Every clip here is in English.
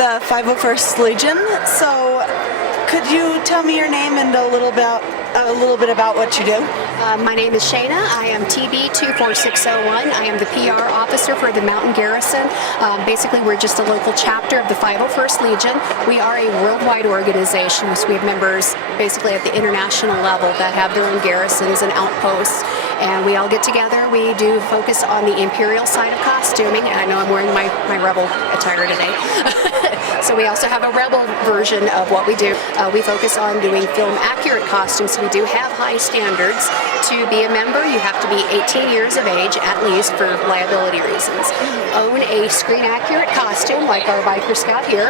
the 501st Legion. So, could you tell me your name and a little bit about what you do? My name is Shayna. I am TB 24601. I am the PR officer for the Mountain Garrison. Basically, we're just a local chapter of the 501st Legion. We are a worldwide organization, so we have members basically at the international level that have their own garrisons and outposts. And we all get together. We do focus on the imperial side of costuming. And I know I'm wearing my rebel attire today. So we also have a rebel version of what we do. We focus on doing film accurate costumes. So we do have high standards. To be a member, you have to be 18 years of age at least for liability reasons. Own a screen accurate costume like our biker scout here,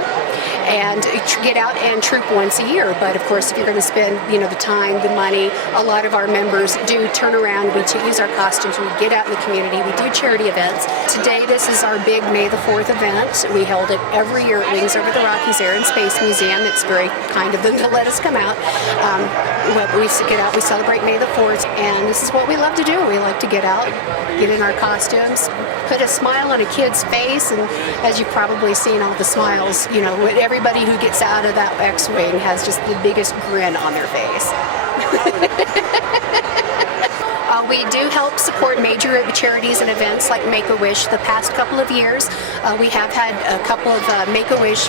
and get out and troop once a year. But of course, if you're going to spend the time, the money, a lot of our members do turn around. We use our costumes. We get out in the community. We do charity events. Today, this is our big May the 4th event. We hold it every year at Wings Over the Rockies Air and Space Museum. It's very kind of them to let us come out. We get out. We celebrate May the 4th, and this is what we love to do. We like to get out, get in our costumes, put a smile on a kid's face, and as you've probably seen all the smiles, everybody who gets out of that X-Wing has just the biggest grin on their face. We do help support major charities and events like Make-A-Wish. The past couple of years, we have had a couple of Make-A-Wish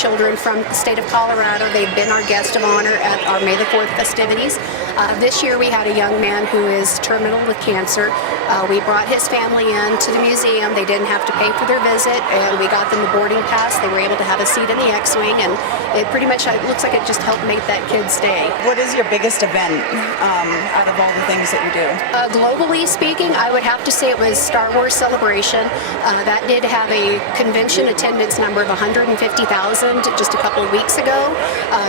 children from the state of Colorado. They've been our guest of honor at our May the 4th festivities. This year we had a young man who is terminal with cancer. We brought his family in to the museum. They didn't have to pay for their visit, and we got them the boarding pass. They were able to have a seat in the X-Wing, and it pretty much looks like it just helped make that kid stay. What is your biggest event out of all the things that you do? Globally speaking, I would have to say it was Star Wars Celebration. That did have a convention attendance number of 150,000 just a couple of weeks ago.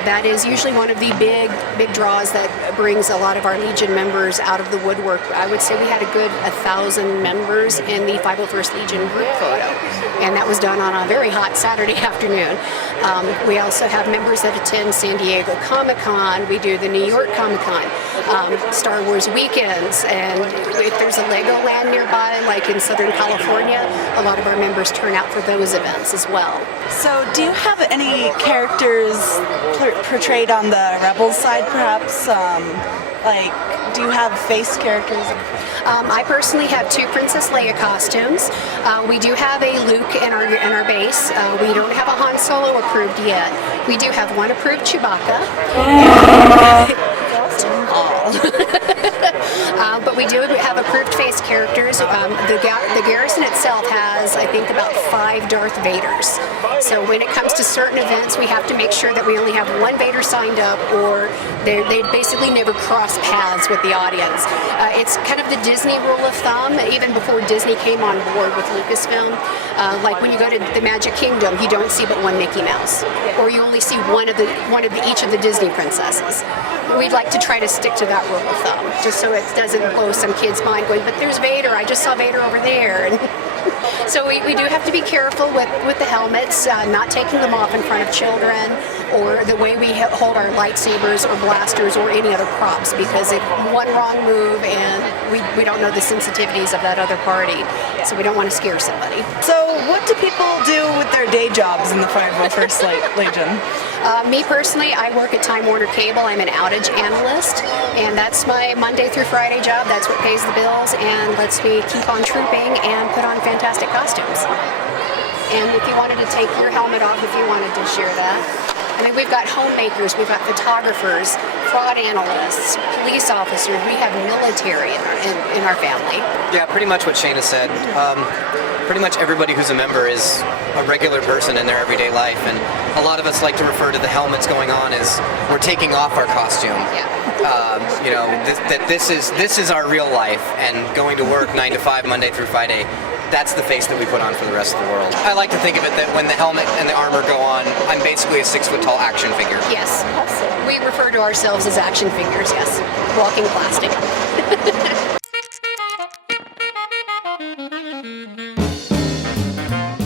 That is usually one of the big draws that brings a lot of our Legion members out of the woodwork. I would say we had a good 1,000 members in the 501st Legion group photo, and that was done on a very hot Saturday afternoon. We also have members that attend San Diego Comic-Con. We do the New York Comic-Con, Star Wars weekends, and if there's a Legoland nearby, like in Southern California, a lot of our members turn out for those events as well. So do you have any characters portrayed on the Rebels side, perhaps? Do you have face characters? I personally have 2 Princess Leia costumes. We do have a Luke in our base. We don't have a Han Solo approved yet. We do have one approved Chewbacca. But we do have approved face characters. The garrison itself has, I think, about 5 Darth Vaders. So when it comes to certain events, we have to make sure that we only have one Vader signed up, or they basically never cross paths with the audience. It's kind of the Disney rule of thumb, even before Disney came on board with Lucasfilm. Like when you go to the Magic Kingdom, you don't see but one Mickey Mouse, or you only see one of each of the Disney princesses. We'd like to try to stick to that rule of thumb, just so it doesn't blow some kid's mind going, but there's Vader, I just saw Vader over there. And so we do have to be careful with the helmets, not taking them off in front of children, or the way we hold our lightsabers or blasters or any other props, because if one wrong move and we don't know the sensitivities of that other party, so we don't want to scare somebody. So what do people do with their day jobs in the 501st Legion? Me personally, I work at Time Warner Cable. I'm an outage analyst, and that's my Monday through Friday job. That's what pays the bills and lets me keep on trooping and put on fantastic costumes. And if you wanted to take your helmet off, if you wanted to share that. I mean, we've got homemakers, we've got photographers, fraud analysts, police officers. We have military in our family. Yeah, pretty much what Shayna said. Pretty much everybody who's a member is a regular person in their everyday life, and a lot of us like to refer to the helmets going on as we're taking off our costume. Yeah. This is our real life, and going to work 9 to 5 Monday through Friday, that's the face that we put on for the rest of the world. I like to think of it that when the helmet and the armor go on, I'm basically a 6-foot-tall action figure. Yes. We refer to ourselves as action figures, yes. Walking plastic.